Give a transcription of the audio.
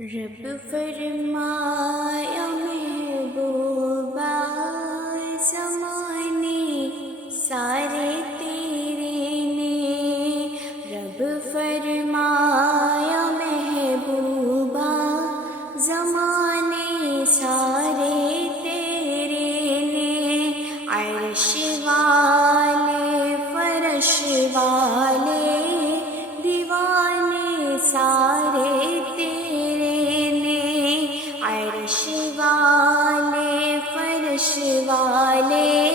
رب فرمایا محبوبا زمانے سارے تیرے نے، رب فرمایا محبوبا زمانے سارے تیرے نے، عرش والے فرش والے دیوانے سارے عرش والے فرش والے